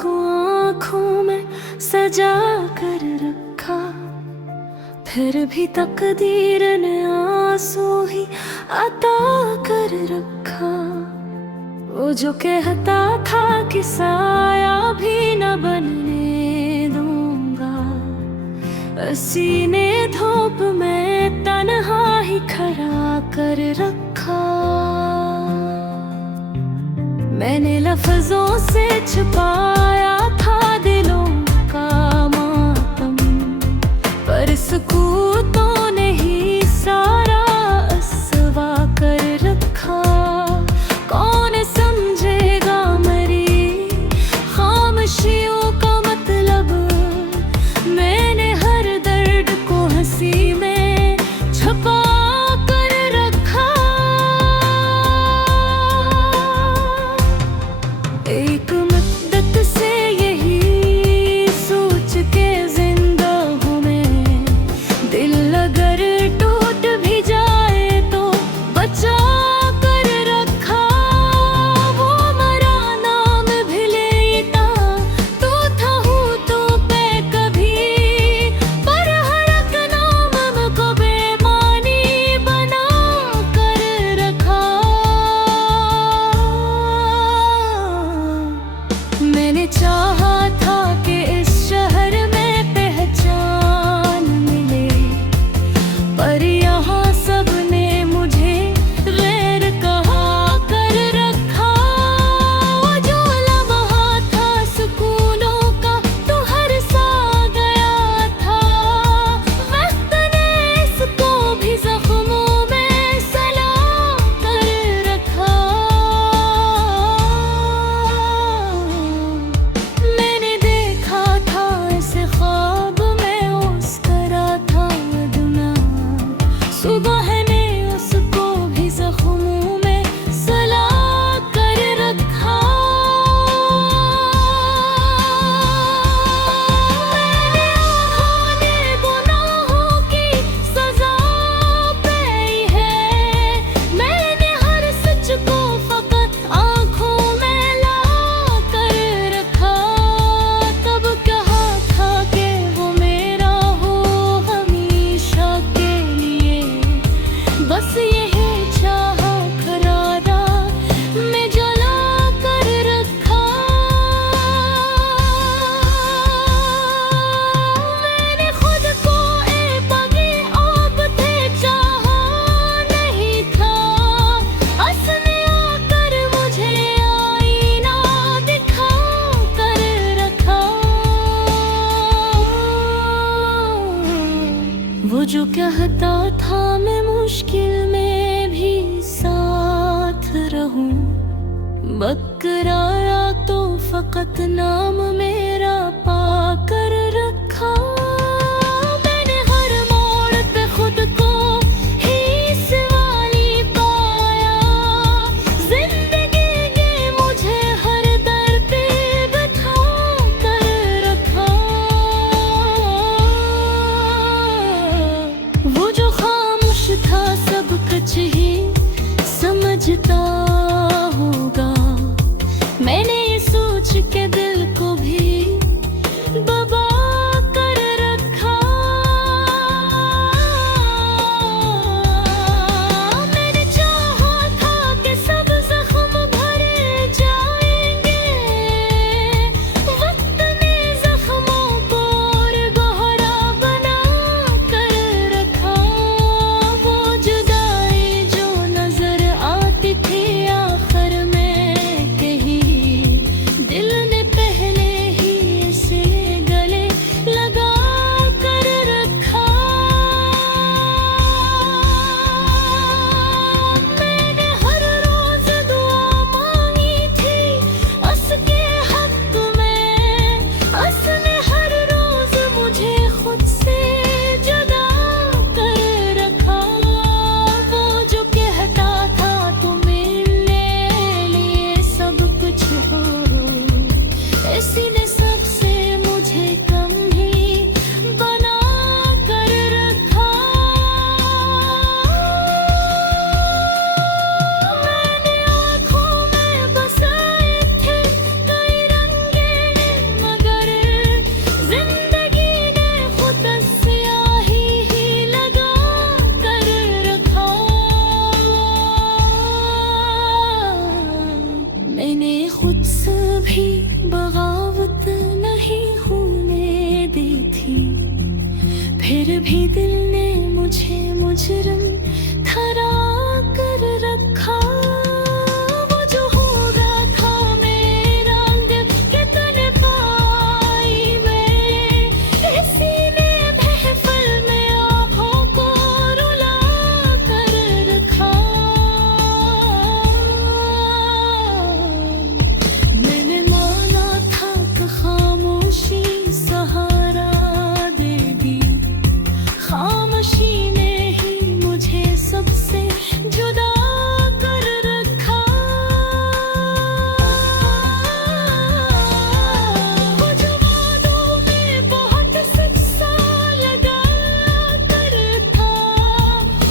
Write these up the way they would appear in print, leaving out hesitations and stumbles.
को आँखों में सजा कर रखा, फिर भी तकदीर ने आंसू ही अता कर रखा। वो जो कहता था कि साया भी न बनने दूंगा, सीने धूप में तन्हा ही खड़ा कर रखा। मैंने लफ्जों से छुपाया था दिलों का मातम, पर सुकूतों ने ही सारा अस्वा कर रखा। कौन समझेगा मेरी खामोशियों का मतलब, मैंने हर दर्द को हंसी में छुपा कर रखा। एक मुद्दत से यही सोच के जिंदा हूँ मैं, दिल अगर टूट भी जाए तो बचा कर रखा। वो मरा नाम भी लेता तो था हूँ तो पे कभी, पर हर एक नाम को बेमानी बना कर रखा। मैंने चाहा था कि इस शहर में पहचान मिले, पर यहाँ सबने मुझे गैर कहा कर रखा। वो जो लम्हा था सुकूनों का तो हर सा गया था, वक्त ने इसको भी जख्मों में सला कर रखा। मैंने देखा था इस ख्वाब में मुस्कुरा था दुना, सुबह ने उसको भी जख्मों में सला कर रखा। मैंने आँखों ने गुनाहों की सजा पाई है, मैंने हर सच को फकत आँखों में ला कर रखा। तब कहा था कि वो मेरा हो हमेशा के लिए, बस यही चाहा खरादा मैं जला कर रखा। मैंने खुद को पगे आप थे चाहा नहीं था, हंसने आकर मुझे आईना दिखा कर रखा। वो जो कहता था मैं मुश्किल में भी साथ रहूं, बकराया तो फकत नाम मेरा पाकर रखा। मैंने हर मोड़ पे खुद को ही सवाली पाया, जिंदगी ने मुझे हर दर पे बैठा कर रखा। वो जो खामोश था सब कुछ ही समझता होगा, मैंने ये सोच के दिल को भी मुजरिम ठहरा कर रखा। वो जो होगा था मेरा दिल कितने पाई मैं, किसी ने महफिल में आँखों को रुला कर रखा। मैंने माना था कि खामोशी सहारा देगी, खामोशी ने ही मुझे सबसे जुदा कर रखा। वो जो वादों में बहुत सच सा लगा कर था,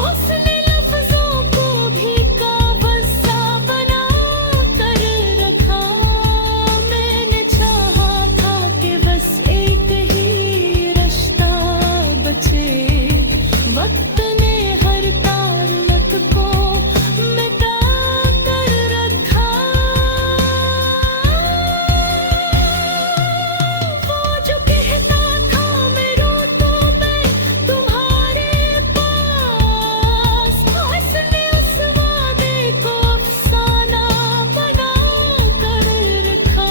उसने लफ्जों को भी कागज सा बना कर रखा। मैंने चाहा था कि बस एक ही रिश्ता बचे, वक्त ने हर तारुलत को मिटा कर रखा। वो जो कहता था मैं रो तो मैं तुम्हारे पास, उसने उस वादे को अफसाना बना कर रखा।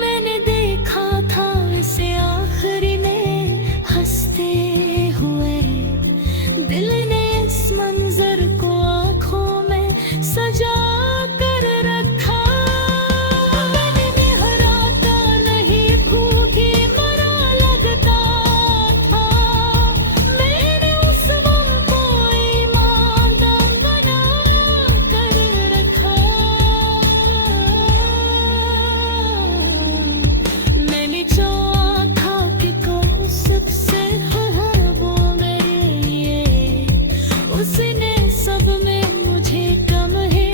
मैंने देखा था इसे आखिरी में हंसते हुए, दिल ने इस मंजर को आँखों में सजा कर रखा। मैंने निहराता नहीं भूखी मरा लगता था, मैंने उस गम को ईमानदार बना कर रखा। मैंने चाहा था कि कोई सबसे वो मेरे लिए, उसने सब में मुझे कम है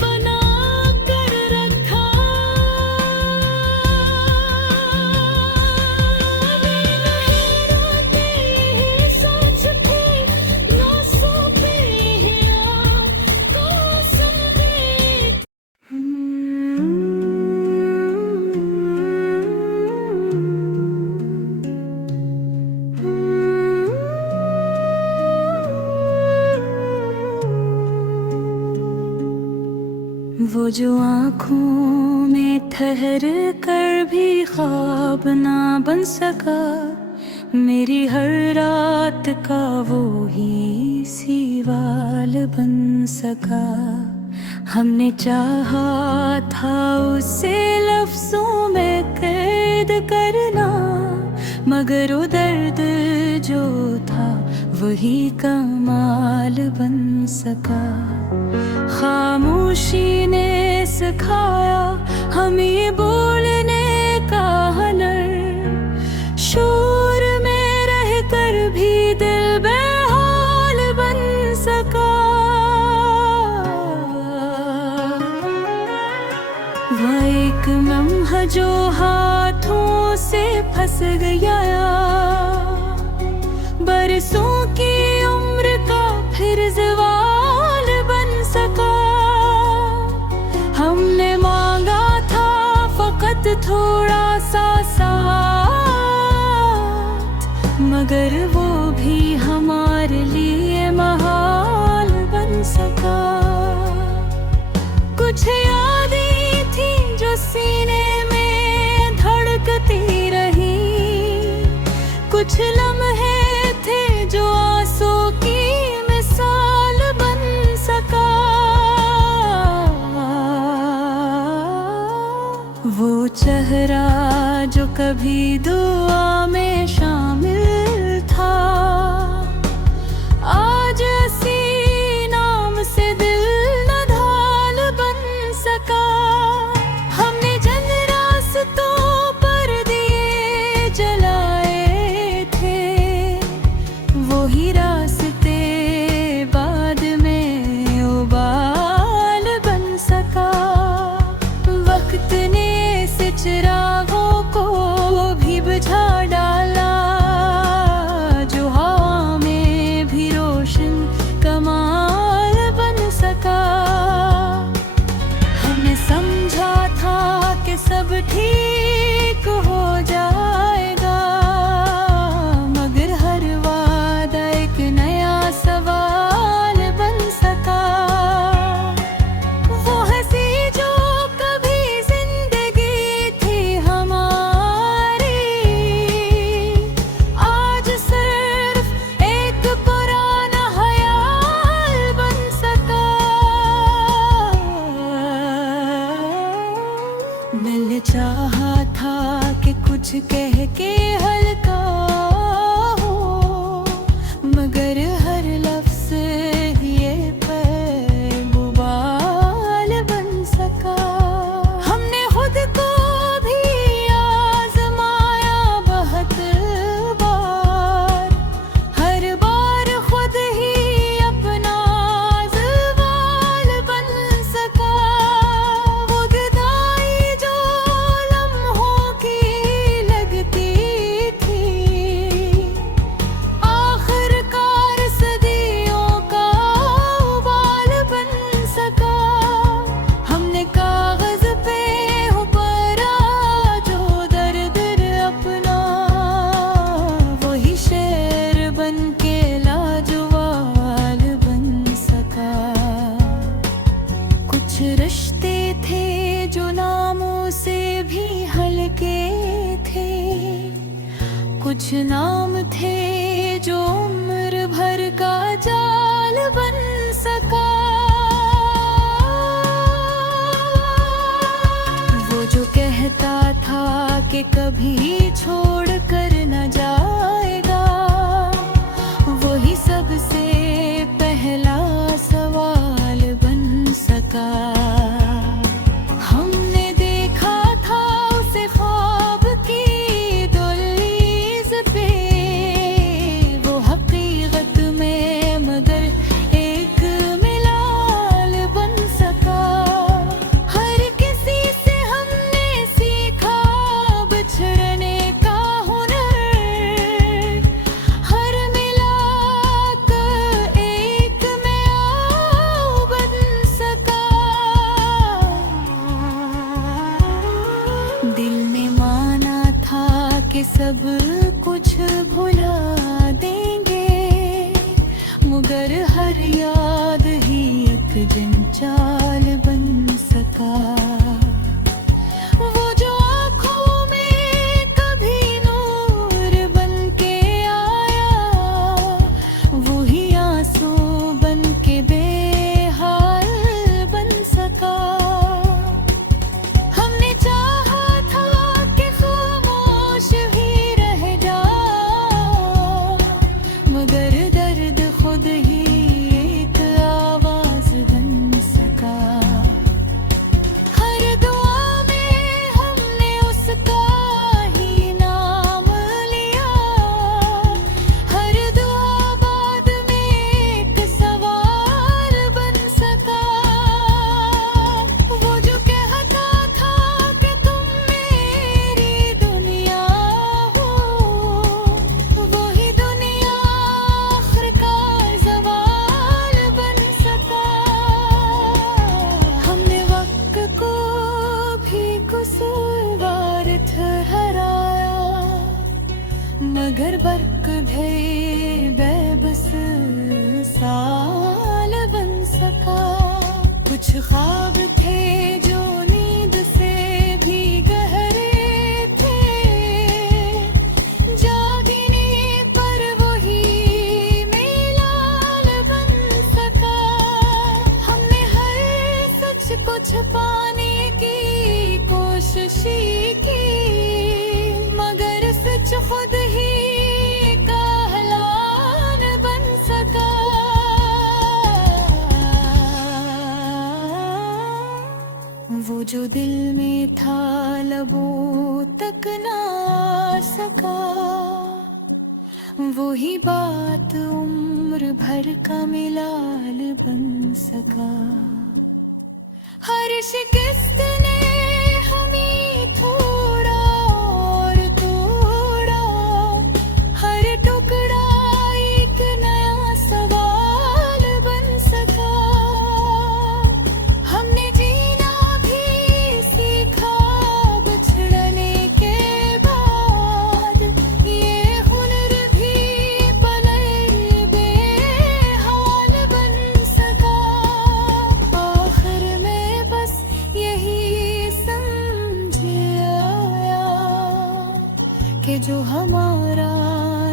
बना कर रखा। नहीं रोते ही सोचते ना सोते ही आपको समझे। वो जो आँखों में ठहर कर भी ख्वाब ना बन सका, मेरी हर रात का वो ही सीवाल बन सका। हमने चाहा था उसे लफ्जों में कैद करना, मगर वो दर्द जो था वही कमाल बन सका। खामोशी ने सिखाया हमें बोलने का हुनर, शोर में रहकर भी दिल बेहाल बन सका। वह एक लम्हा जो हाथों से फंस गया, बरसों की उम्र का फिर ज़वाल बन सका। हमने मांगा था फकत थोड़ा सा साथ, मगर वो भी हमारे लिए महाल बन सका। कुछ यादें थी जो सीने में धड़कती रही, कुछ लम्हे थे जो आंसू की मिसाल बन सका। वो चेहरा जो कभी दुआ में शामिल था, आज इसी नाम से दिल नधाल बन सका। हमने जन रास्तों पर दिए जलाए थे, वो ही रास्ते बाद में उबाल बन सका। वक्त ने से चिरागों को भी बुझा डाला, हमने चाहा था कि कुछ कह के हल्का हो, मगर हर लफ्ज़ ये पैगुबाल बन सका। हमने खुद को भी आज़माया बहुत बार, हर बार खुद ही अपना ज़वाल बन सका। वो जुदाई जो लम्हों की लगती थी, आखिरकार सदियों का उबाल बन सका। हमने कागज़ पे उबारा जो दर्द अपना, वही शेर बन के लाजवाल बन सका। कुछ रिश्ते थे जो नामों से भी हल्के थे, कुछ नाम थे जो उम्र भर का जाल बन सका। वो जो कहता था कि कभी छोड़ कर न जाएगा, वही सबसे पहला सवाल बन सका। हमने देखा था उसे ख्वाब की दहलीज पे, वो हकीकत में मगर एक मिलाल बन सका। हर किसी से हमने सीखा बिछड़ने का हुनर, हर मिलाप एक में आओ बन सका। दिल ने माना था कि सब कुछ भुला देंगे, मगर हर याद ही एक जंजाल बन सका। वो जो आँखों में कभी नूर बन के आया, वही आंसू बन के बेहाल बन सका। हमने चाहा था कि खामोश ही रह जाओ, मगर दर्द खुद ही एक आवाज़ बन सका। हर दुआ में हमने उसका ही नाम लिया, हर दुआ बाद में एक सवाल बन सका। वो जो कहता था कि तुम मेरी दुनिया हो, वही दुनिया आखिरकार ज़वाल बन सका। हमने वक्त को भी कसूरवार ठहराया, मगर बर्क ढेर बेबस साल बन सका। कुछ ख्वाब थे जो नींद से भी गहरे थे, जागने पर वही मिलाल बन सका। हमने हर सच को छुपाने की कोशिश की, मगर सच खुद ही कहलान बन सका। वो जो दिल में था लबों तक ना आ सका, वही बात उम्र भर का मिलाल बन सका। हर शिकस्त ने हमें थोड़ा और तोड़ा, हर टुकड़ा एक नया सवाल बन सका। हमने जीना भी सीखा बिछड़ने के बाद, ये हुनर भी पले बेहाल बन सका। आखिर में बस यही समझ आया कि जो हमारा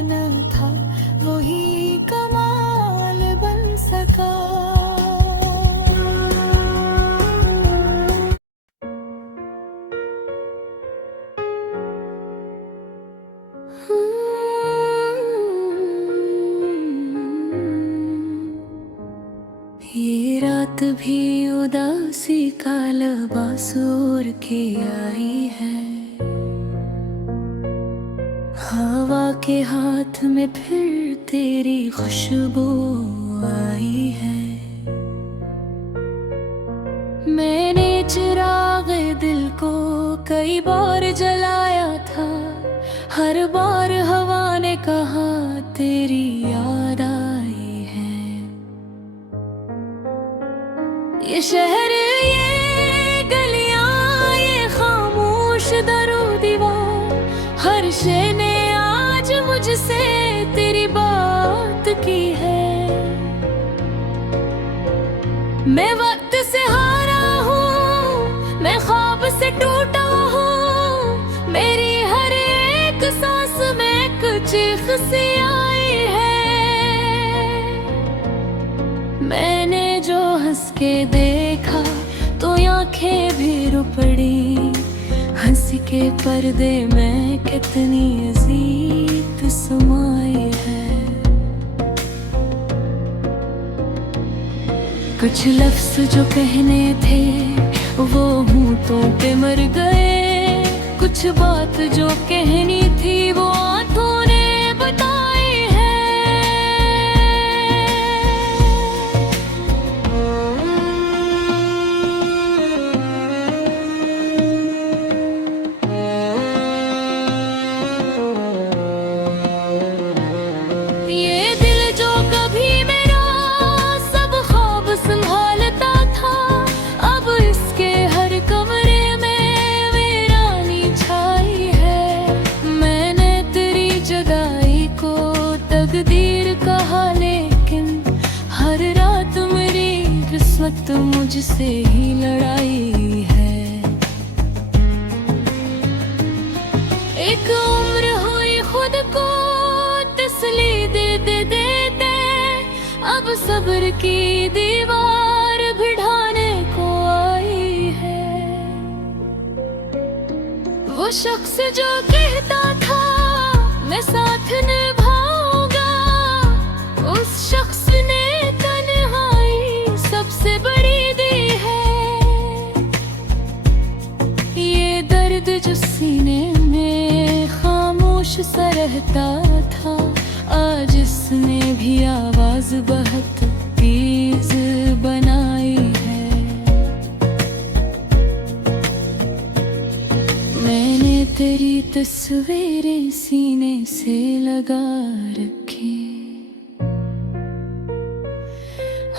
न था वही कमाल बन सका। किसी का लिबास ओढ़ के आई है, हवा के हाथ में फिर तेरी खुशबू आई है। मैंने चिराग दिल को कई बार जलाया था, हर बार हवा ने कहा तेरी याद आई है। ये शहर, ये गलियां, ये खामोश दरो दीवार, हर शय ने आज मुझसे तेरी बात की है। मैं वक्त से हारा हूँ, मैं ख्वाब से टूटा हूँ, मेरी हर एक सांस में एक चीख सी आई है। मैंने जो हंस के देखा तो आंखें भी रो पड़ी, हंसी के पर्दे में कितनी अजीब समाई है। कुछ लफ्ज़ जो कहने थे वो होंठों पे मर गए, कुछ बात जो कहनी थी वो आंखों ने बताई है। ये दिल जो कभी मेरा सब ख्वाब संभालता था, अब इसके हर कमरे में वीरानी छाई है। मैंने तेरी जुदाई को तकदीर कहा, लेकिन हर रात मेरी किस्मत मुझसे ही लड़ाई है। एक उम्र हुई खुद को तसली दे दे देते, अब सब्र की दीवार भी ढाने को आई है। वो शख्स जो कहता था मैं साथ निभाऊंगा, उस शख्स ने तन्हाई सबसे बड़ी दी है। ये दर्द जो सीने में खामोश सा रहता था, आज इसने भी आवाज बहुत तेज बनाई है। मैंने तेरी तस्वीरें सीने से लगा रखी,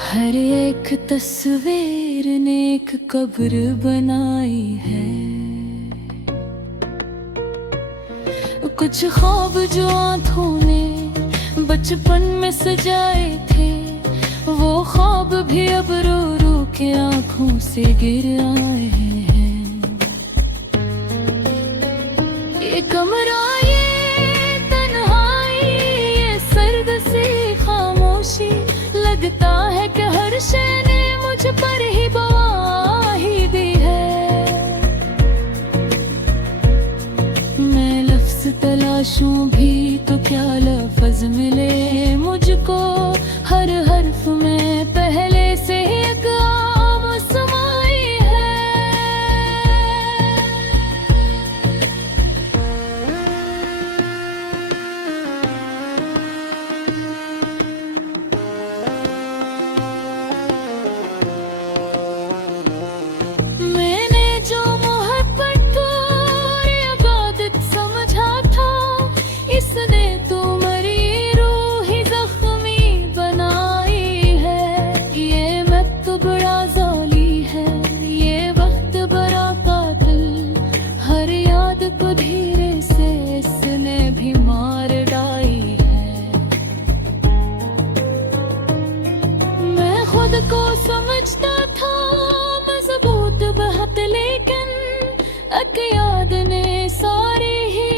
हर एक तस्वीर ने एक कब्र बनाई है। कुछ ख्वाब जो आंखों ने बचपन में सजाए थे, वो ख्वाब भी अब रो रो के आंखों से गिर आए हैं। ये कमरा, ये तन्हाई, ये सर्द सी खामोशी, लगता है कि हर शय ने मुझ पर ही गवाही दी है। मैं लफ्ज़ तलाशूं भी तो क्या लफ्ज़ मिले मुझको, हर हर्फ में पहले से ही एक आम समाई है। मैंने जो मोहब्बत और इबादत समझा था, इसने तो मरी रूह ही जख्मी बनाई है। ये वक्त बड़ा ज़ाली है, ये वक्त बड़ा कातिल, हर याद को धीरे से इसने भी मार डाली है। मैं खुद को समझता था मजबूत बहुत, लेकिन अक़याद ने सारी ही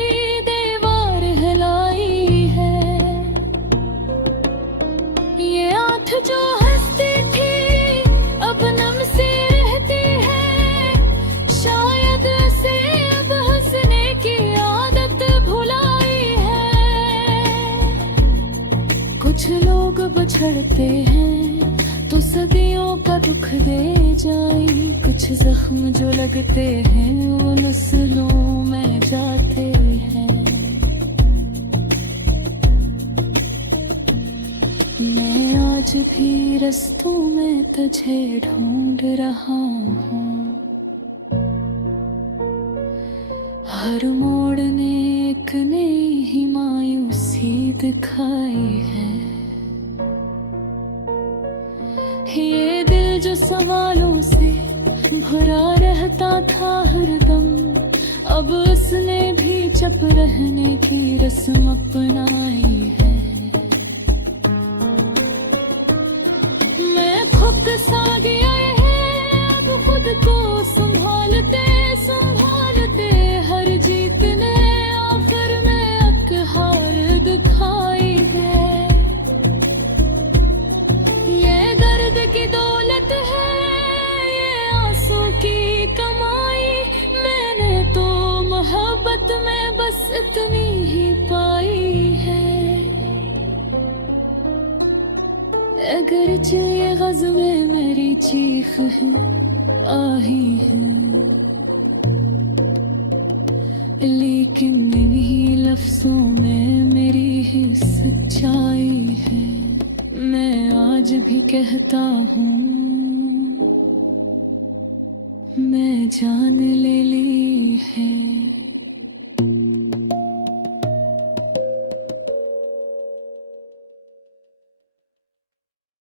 दीवार हिलाई है। ये आँख जो हंसती थी अब नम सी रहती है, शायद से अब हंसने की आदत भुलाई है। कुछ लोग बिछड़ते हैं तो सदियों का दुख दे जाई, कुछ जख्म जो लगते हैं वो नस्लों में जाते हैं। मैं आज भी रस्तों में तुझे ढूंढ रहा हूँ, हर मोड़ ने एक नई ही मायूसी दिखाई है। ये दिल जो सवालों से भरा रहता था हरदम, अब उसने भी चुप रहने की रस्म अपनाई है। मैं खुद सा गया है अब खुद को संभालते संभालते, हर जीत ने आखिर में एक हार दिखाई है। ये दर्द की दौलत है, ये आंसू की कमाई, मैंने तो मोहब्बत में बस इतनी ही पाई है। अगरचे ये ग़ज़्ब मेरी चीख है, आही है, लेकिन इन्हीं लफ्ज़ों में मेरी ही सच्चाई है। मैं आज भी कहता हूँ, मैं जान ले ली है।